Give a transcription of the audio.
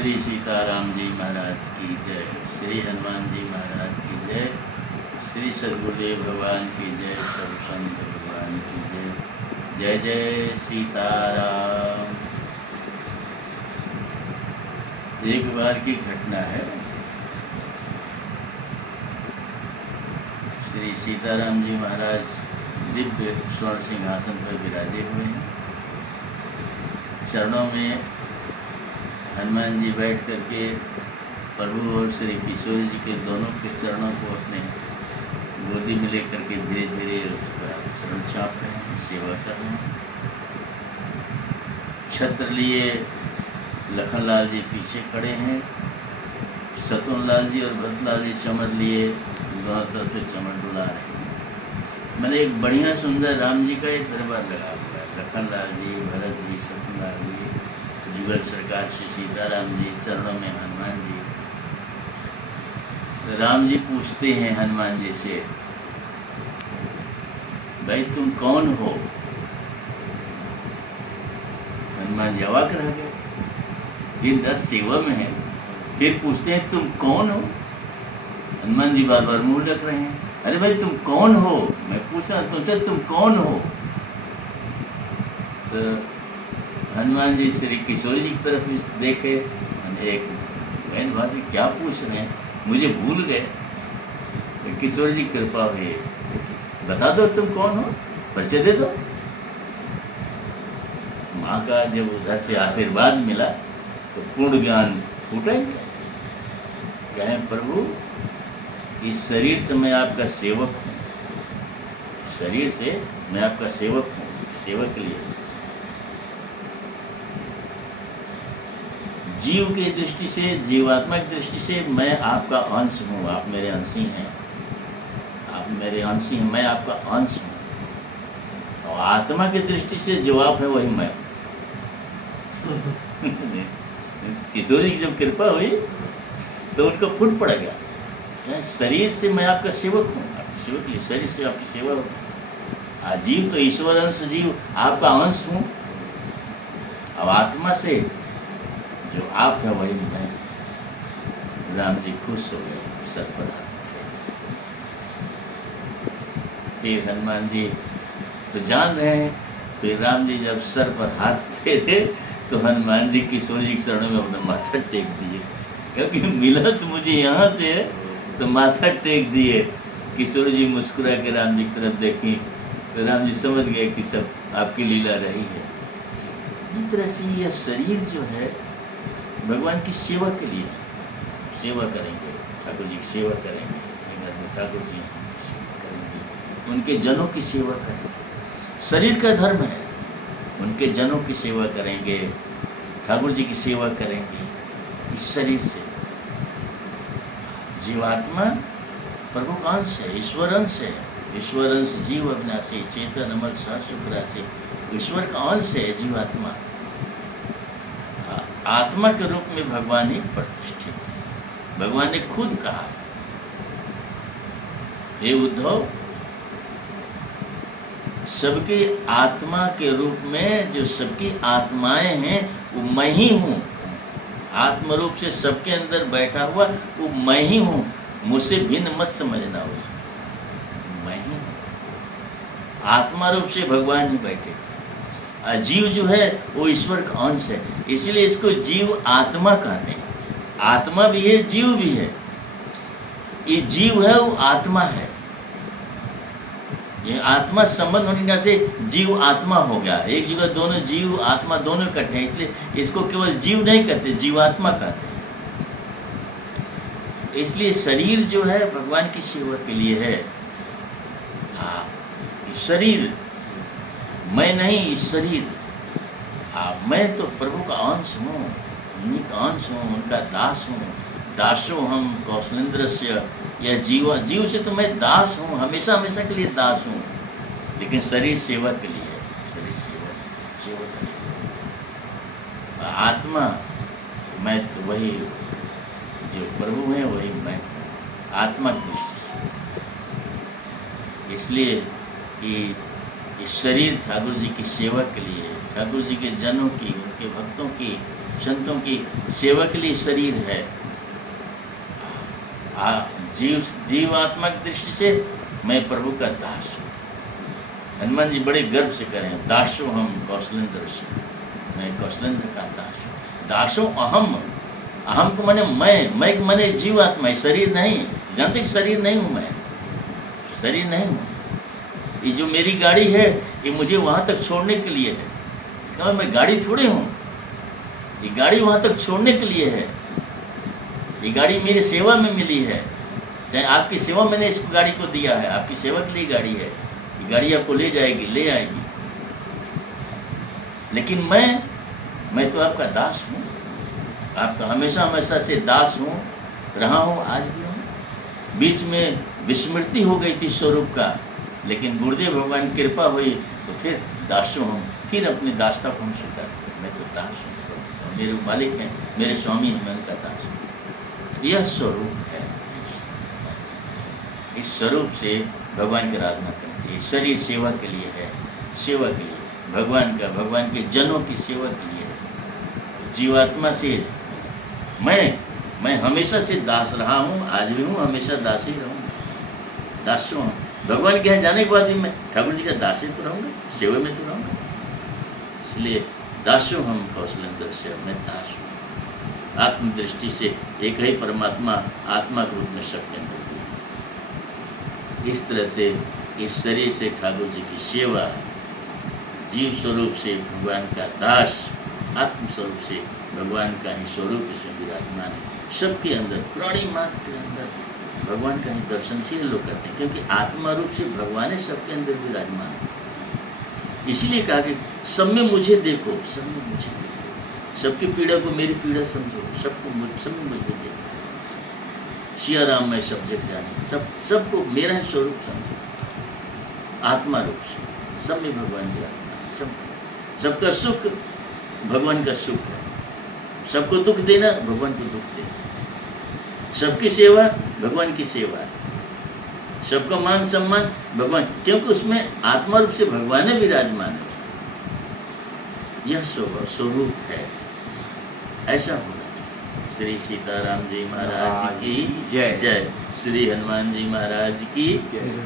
श्री सीताराम जी महाराज की जय, श्री हनुमान जी महाराज की जय, श्री सद्गुरुदेव भगवान की जय, सर्वसंत भगवान की जय। जय जय सीताराम। एक बार की घटना है। श्री सीताराम जी महाराज दिव्य स्वर्ण सिंहासन पर विराजे हुए हैं। चरणों में हनुमान जी बैठ करके प्रभु और श्री किशोर जी के दोनों के चरणों को अपने गोदी में लेकर के धीरे धीरे उसका चरण छाप रहे हैं, सेवा कर रहे हैं। छत्र लिए लखनलाल जी पीछे खड़े हैं, शत्रुलाल जी और भरतलाल जी चमर लिए दोनों तरफ से चमर डुला रहे हैं। मैंने एक बढ़िया सुंदर राम जी का एक दरबार लगा हुआ है। लखनलाल जी, भरत जी, शत्रुलाल जी, जुगल सरकार श्री सीताराम जी, चरणों में हनुमान जी। तो राम जी पूछते हैं हनुमान जी से, भाई तुम कौन हो? हनुमान जी अवाक रह गए, दिन रात सेवा में है, फिर पूछते हैं तुम कौन हो? हनुमान जी बार बार मुंह रख रहे हैं, अरे भाई तुम कौन हो? मैं पूछ रहा तुमसे तुम कौन हो? तो हनुमान जी श्री किशोर जी की तरफ देखे, एक बहन भाभी क्या पूछ रहे हैं, मुझे भूल गए। किशोर जी कृपा हुई, बता दो तुम कौन हो, परिचय दे दो। माँ का जब उधर से आशीर्वाद मिला तो पूर्ण ज्ञान फूटेंगे। कहें प्रभु इस शरीर से मैं आपका सेवक हूँ, शरीर से मैं आपका सेवक हूँ, सेवक के लिए। जीव की दृष्टि से, जीवात्मा की दृष्टि से मैं आपका अंश हूँ, आप मेरे अंशी हैं, आप मेरे अंशी हैं, मैं आपका अंश हूँ। और आत्मा की दृष्टि से जो आप है वही मैं हूँ। किशोर जी की जब कृपा हुई तो उनको फुट पड़ गया, शरीर से मैं आपका सेवक हूँ, आपकी सेवक के लिए शरीर से आपकी सेवा हो। जीव तो ईश्वर अंश जीव आपका अंश हूँ, अब आत्मा से जो आप है वही मैं। राम जी खुश हो गए, सर पर फिर हनुमान जी तो जान रहे हैं, फिर राम जी जब सर पर हाथ फेरे तो हनुमान जी किशोर जी के चरणों में अपना माथा टेक दिए, क्योंकि मिला तो मुझे यहाँ से है, तो माथा टेक दिए। किशोर जी मुस्कुरा के राम जी की तरफ देखी तो राम जी समझ गए कि सब आपकी लीला रही है। इस तरह से यह शरीर जो है भगवान की सेवा के लिए, सेवा करेंगे, ठाकुर जी की सेवा करेंगे, घर में ठाकुर जी की सेवा करेंगे, उनके जनों की सेवा करेंगे। शरीर का धर्म है, उनके जनों की सेवा करेंगे, ठाकुर जी की सेवा करेंगे। इस शरीर से जीवात्मा प्रभु का अंश है, ईश्वर अंश है, ईश्वर अंश जीव अविनाशी चेतन अमर सह सुख राशि, ईश्वर का अंश है जीवात्मा। आत्मा के रूप में भगवान ही प्रतिष्ठित है। भगवान ने खुद कहा, हे उद्धव, सबके आत्मा के रूप में जो सबकी आत्माएं हैं वो मैं ही हूँ। आत्म रूप से सबके अंदर बैठा हुआ वो मैं ही हूँ, मुझसे भिन्न मत समझना उसको, मैं ही हूँ। आत्मा रूप से भगवान ही बैठे। जीव जो है वो ईश्वर का अंश है, इसलिए इसको जीव आत्मा कहते हैं। आत्मा भी है, जीव भी है। ये जीव है वो आत्मा है, ये आत्मा संबंध होने से जीव आत्मा हो गया। एक जगह दोनों जीव आत्मा दोनों इकट्ठे हैं, इसलिए इसको केवल जीव नहीं कहते, जीवात्मा कहते हैं। इसलिए शरीर जो है भगवान की सेवा के लिए है। हाँ, शरीर मैं नहीं, इस शरीर। मैं तो प्रभु का अंश हूँ, उन्हीं का अंश हूँ, उनका दास हूँ। दासो हम कौशलेंद्र से, या जीव से तो मैं दास हूँ, हमेशा हमेशा के लिए दास हूँ। लेकिन शरीर सेवा के लिए है, शरीर सेवा के लिए। आत्मा मैं तो वही, जो प्रभु है वही मैं, आत्मा की दृष्टि से। इसलिए कि इस शरीर ठाकुर जी की सेवा के लिए, ठाकुर जी के जनों की, उनके भक्तों की संतों की सेवा के लिए शरीर है। जीवात्मक दृष्टि से मैं प्रभु का दास हूँ। हनुमान जी बड़े गर्व से करें, दासो हम कौशलेंद्र से, मैं कौशलेंद्र का दास हूँ। दासो अहम, अहम को माने मैं को माने जीवात्मा है, शरीर नहीं। जानते कि शरीर नहीं हूँ, मैं शरीर नहीं हूँ। ये जो मेरी गाड़ी है ये मुझे वहाँ तक छोड़ने के लिए है, इसका मतलब मैं गाड़ी थोड़े हूँ। ये गाड़ी वहाँ तक छोड़ने के लिए है। ये गाड़ी मेरी सेवा में मिली है, चाहे आपकी सेवा मैंने इस गाड़ी को दिया है, आपकी सेवा के लिए गाड़ी है। ये गाड़ी आपको ले जाएगी, ले आएगी। लेकिन मैं तो आपका दास हूँ, आपका हमेशा हमेशा से दास हूँ, रहा हूँ, आज भी हूँ। बीच में विस्मृति हो गई थी स्वरूप का, लेकिन गुरुदेव भगवान की कृपा हुई तो फिर दासों हम, फिर अपनी दासता को हम स्वीकारते हैं। मैं तो दास हूँ, मेरे मालिक हैं, मेरे स्वामी हैं, मैं उनका दास हूँ। यह स्वरूप है। इस स्वरूप से भगवान की आराधना करनी चाहिए। शरीर सेवा के लिए है, सेवा के लिए भगवान का, भगवान के जनों की सेवा के लिए है। जीवात्मा से मैं हमेशा से दास रहा हूँ, आज भी हूँ, हमेशा दास ही रहूँगा। दासों हूँ, भगवान के यहाँ जाने के बाद भी मैं ठाकुर जी का दास ही तो रहूँगा, सेवा में तो रहूँगा। इसलिए दासों हम कौशलेंद्र से, मैं दास हूँ। आत्मदृष्टि से एक ही परमात्मा आत्मा के रूप में सबके अंदर। इस तरह से इस शरीर से ठाकुर जी की सेवा, जीव स्वरूप से भगवान का दास, आत्म स्वरूप से भगवान का ही स्वरूप इसमें विराजमान है। सबके अंदर, प्राणी मात्र के अंदर भगवान का ही दर्शनशील लोग करते हैं, क्योंकि आत्मा रूप से भगवान है सबके अंदर विराजमान है। इसीलिए कहा कि सब में मुझे देखो, सब में मुझे देखो, सबकी पीड़ा को मेरी पीड़ा समझो, सब में मुझे देखो। सिया राम में सब जग जाने, सबको मेरा स्वरूप समझो, आत्मा रूप से सब में भगवान विराजमान है। सबका सुख भगवान का सुख है, सबको दुख देना भगवान को दुख देना, सबकी सेवा भगवान की सेवा है, सबका मान सम्मान भगवान, क्योंकि उसमें आत्मा रूप से भगवान विराजमान है। यह स्वरूप है, ऐसा होना चाहिए। श्री सीताराम जी महाराज की जय, श्री हनुमान जी महाराज की जय।